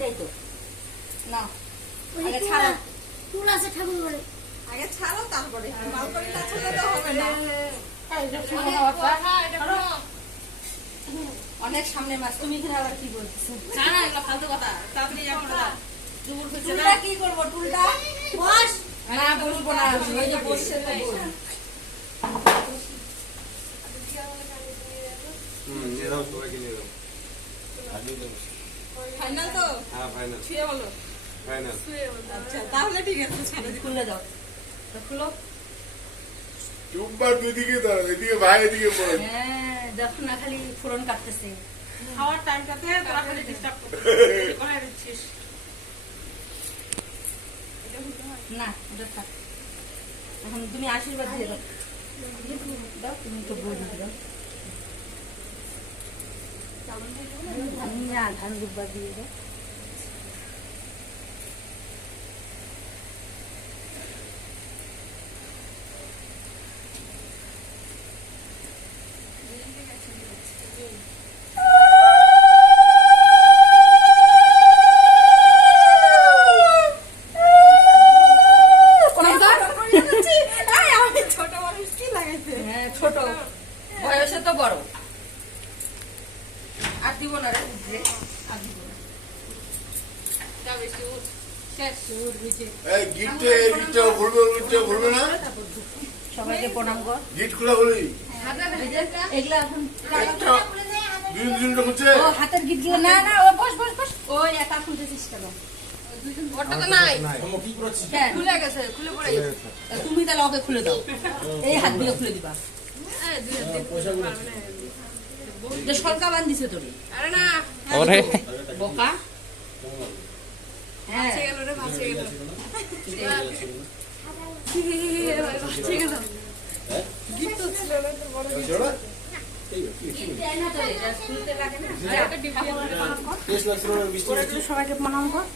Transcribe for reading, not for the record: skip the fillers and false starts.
ওইটাই তো না আগে ছাড়ো চুল আছে ঠাকুর ঘরে আগে ছাড়ো তারপরে বালকনি না ছাড়লে তো হবে না। অনেক সামনে মাছ তুমি এখানে আবার কি বলতেছো না না এগুলো ফালতু কথা তাড়াতাড়ি যাও না দুপুর হচ্ছে না টুলটা কি করবো টুলটা বস না বসবো না ওই যে বসছে তো বস। নিয়ে দাও সবাইকে নিয়ে দাও ফাইনাল তো হ্যাঁ ফাইনাল ছুঁয়ে বলো ফাইনাল আচ্ছা তাহলে ঠিক আছে ছেড়ে দিই খুলে দাও তো খুলো চুপবার দুদিকে দাও এদিকে ভাই এদিকে পড়ে হ্যাঁ দেখো না খালি ফোড়ন কাটতেছে খাওয়ার টাইমটাতে তোরা খালি ডিস্টার্ব করে দিচ্ছিস না এটা থাক এখন তুমি আশীর্বাদ দিয়ে দাও দাও তুমি তো বই দিয়ে দাও ধান দুব্বা দিয়ে দাও ছোট মানুষ কি লাগাইছে হ্যাঁ ছোট বয়সে তো বড় আর দিব না রে উঠবে আর দিব না যাবে শুট শেষ শুট বুঝে এই গিটটা ভুলবে না সবাইকে প্রণাম কর গিট খোলা বলি এগুলা এখন একটা দুদিনটা হচ্ছে ও হাতের গিট গুলো না না ও বস বস বস ওই একা খুলতেছিস কেন ওটা তো নাই কেন? খুলে গেছে খুলে পড়ে গেছে তুমি তাহলে ওকে খুলে দাও এই হাত দিয়ে খুলে দিবা এই দুই হাত দিয়ে খুলতে পারবে না। যে সরকা বান্ধিছে তোরে আরে না বোকা হ্যাঁ ভাসে গেল রে ভাসে গেল ভাসে গেল গিফট তো ছিল না তো বড় খুলতে লাগে না সবাইকে প্রণাম কর